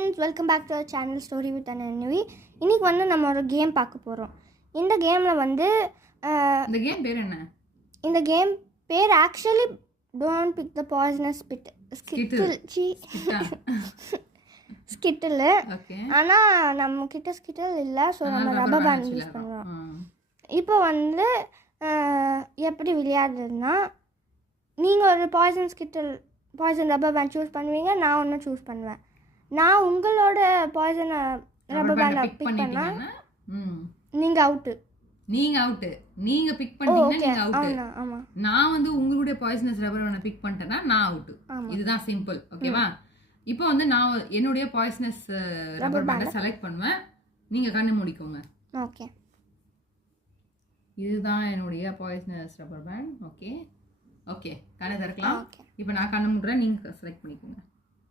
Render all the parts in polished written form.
Friends, welcome back to our channel story with Anvi. இன்னைக்கு வந்து நம்ம ஒரு கேம் பார்க்க போகிறோம். இந்த கேமில் வந்து இந்த கேம் பேர் என்ன? இந்த கேம் பேர் actually don't pick the poisonous skittle. ஆனால் நம்ம கிட்ட ஸ்கிட்டில் இல்லை, ஸோ நம்ம ரப்பர் பேண்ட் யூஸ் பண்ணுவோம். இப்போ வந்து எப்படி விளையாடுறதுன்னா, நீங்கள் ஒரு பாய்சன் ரப்பர் பேண்ட் சூஸ் பண்ணுவீங்க, நான் ஒன்று சூஸ் பண்ணுவேன். நான் உங்களோட பாய்சன் ரப்பர் பேண்டை பிக் பண்ணா நீங்கள் அவுட்டு. நீங்க பிக் பண்ணீங்கன்னா நீங்க அவுட். ஆமா, நான் வந்து உங்களுடைய பாய்சனஸ் ரப்பர் பேண்டை பிக் பண்ணிட்டேன்னா நான் அவுட். இதுதான் சிம்பிள். ஓகேவா? இப்போ வந்து நான் என்னுடைய பாய்சனஸ் ரப்பர் பேண்டை செலக்ட் பண்ணுவேன். நீங்க கண்ணு மூடிக்கோங்க. ஓகே, இதுதான் என்னுடைய poisonous rubber band. Okay okay, கண்ணை திறக்கலாம். இப்போ நான் கண்ணு மூடுறேன், நீங்க செலக்ட் பண்ணிக்கோங்க.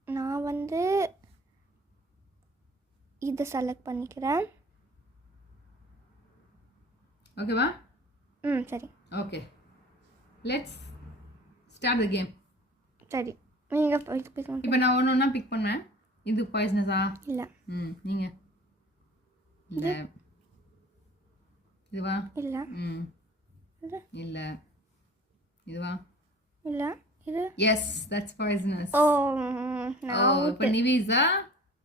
நான் வந்து இதை செலக்ட் பண்ணிக்கிறேன். ஓகேவா? சரி. Okay, let's start the game. சரி, நீங்கள் இப்போ நான் ஒன்று ஒன்றா பிக் பண்ணேன். இது பாய்சனஸா? இல்லை. நீங்கள் இல்லை. இதுவா? இல்லை. இல்லை. இதுவா? இல்லை. இது? Yes, that's poisonous. இப்போ நிவிஸா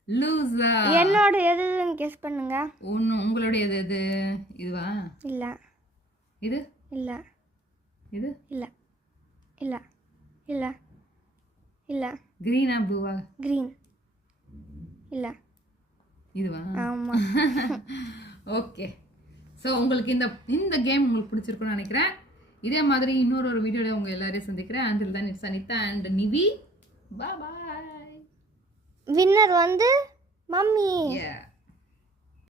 லூஸா? என்னோட எதுன்னு கெஸ் பண்ணுங்க. உங்களுடைய எது? இதுவா? இல்லை. இது? இல்லை. இது? இல்லை. இல்லை. இல்லை. இல்லை. கிரீனா ப்ளூவா? கிரீன். இல்லை. இதுவா? ஆமாம். ஓகே, ஸோ உங்களுக்கு இந்த கேம் உங்களுக்கு பிடிச்சிருக்குன்னு நினைக்கிறேன். இதே மாதிரி இன்னொரு வீடியோவில் உங்கள் எல்லாரையும் சந்திக்கிறேன். until then it's Anita and Nivi. Bye bye. Winner வந்து மம்மி. Yeah.